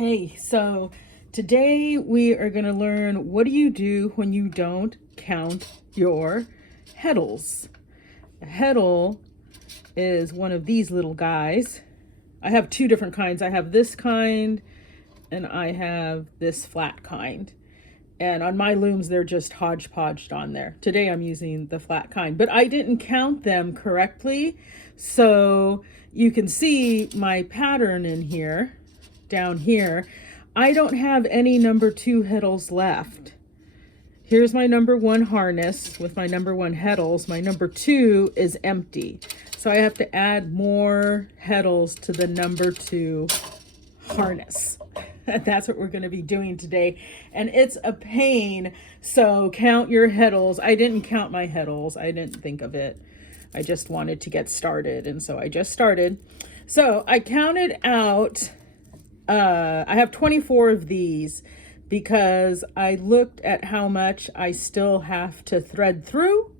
Hey, so today we are going to learn what do you do when you don't count your heddles. A heddle is one of these little guys. I have two different kinds. I have this kind and I have this flat kind. And on my looms, they're just hodgepodged on there. Today I'm using the flat kind, but I didn't count them correctly. So you can see my pattern in here, down here. I don't have any number 2 heddles left. Here's my number 1 harness with my number 1 heddles. My number 2 is empty. So I have to add more heddles to the number 2 harness. That's what we're going to be doing today. And it's a pain. So count your heddles. I didn't count my heddles. I didn't think of it. I just wanted to get started. And so I just started. So I counted out, I have 24 of these because I looked at how much I still have to thread through.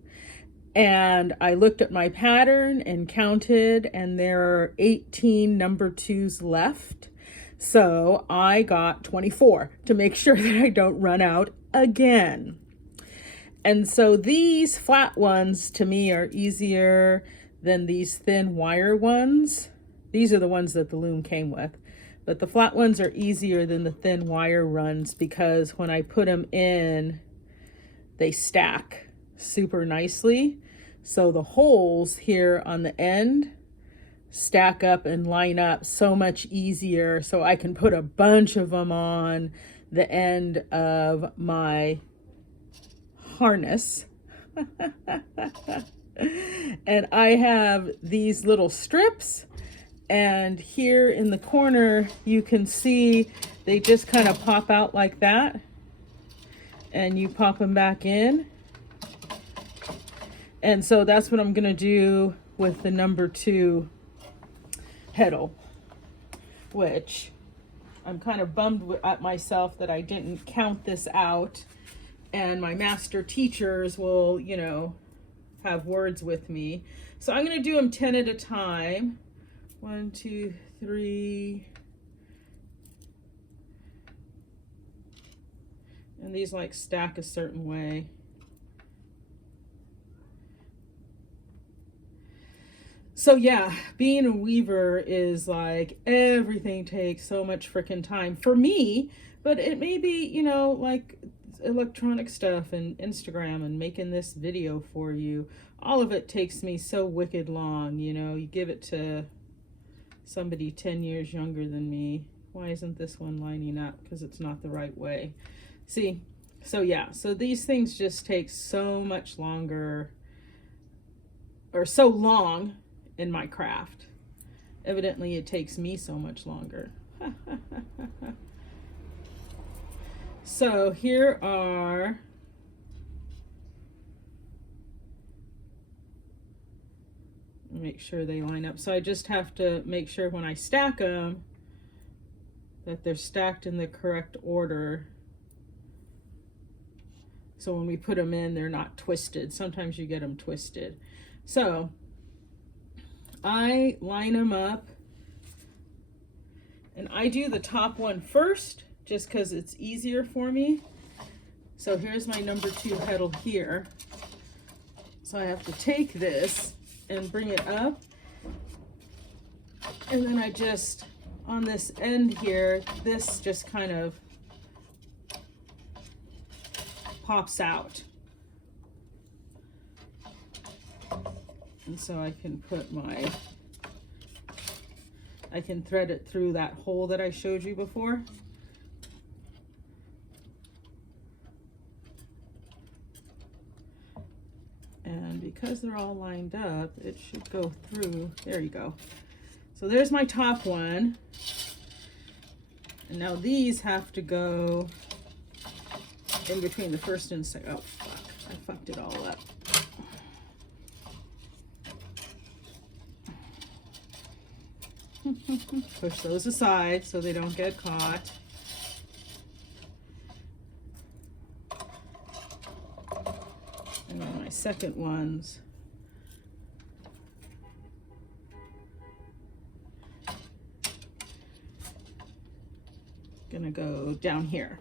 And I looked at my pattern and counted, and there are 18 number 2s left. So I got 24 to make sure that I don't run out again. And so these flat ones to me are easier than these thin wire ones. These are the ones that the loom came with. But the flat ones are easier than the thin wire runs because when I put them in, they stack super nicely. So the holes here on the end stack up and line up so much easier, so I can put a bunch of them on the end of my harness. And I have these little strips, and here in the corner you can see they just kind of pop out like that, and you pop them back in. And so that's what I'm gonna do with the number 2 heddle, which I'm kind of bummed at myself that I didn't count this out, and my master teachers will, you know, have words with me. So I'm going to do them 10 at a time. 1, 2, 3. And these like stack a certain way. So yeah, being a weaver is like, everything takes so much freaking time for me, but it may be, you know, like electronic stuff and Instagram and making this video for you. All of it takes me so wicked long, you know. You give it to somebody 10 years younger than me. Why isn't this one lining up? Because it's not the right way. See, so yeah, so these things just take so much longer, or so long in my craft. Evidently it takes me so much longer. So here are make sure they line up. So I just have to make sure when I stack them that they're stacked in the correct order. So when we put them in, they're not twisted. Sometimes you get them twisted. So I line them up, and I do the top one first just because it's easier for me. So here's my number 2 heddle here. So I have to take this and bring it up, and then I just, on this end here, this just kind of pops out. And so I can put my, I can thread it through that hole that I showed you before. And because they're all lined up, it should go through. There you go. So there's my top one. And now these have to go in between the first and second. Oh, fuck. I fucked it all up. Push those aside so they don't get caught. And then my second ones. gonna go down here.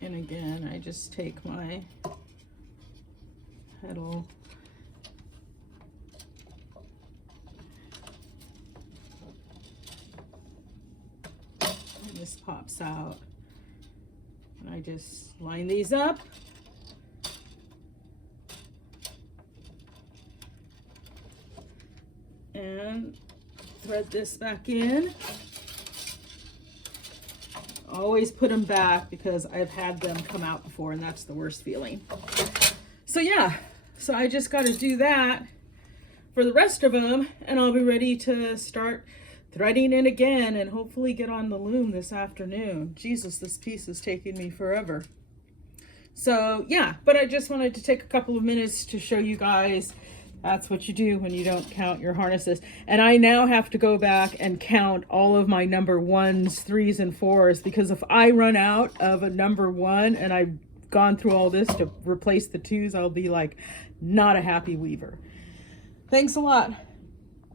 And again, I just take my Heddle and this pops out. And I just line these up. And thread this back in. Always put them back because I've had them come out before and that's the worst feeling. So yeah, so I just got to do that for the rest of them and I'll be ready to start threading it again and hopefully get on the loom this afternoon. Jesus, this piece is taking me forever. So yeah, but I just wanted to take a couple of minutes to show you guys that's what you do when you don't count your harnesses. And I now have to go back and count all of my number 1s, 3s, and 4s, because if I run out of a number 1 and I've gone through all this to replace the 2s, I'll be like not a happy weaver. Thanks a lot.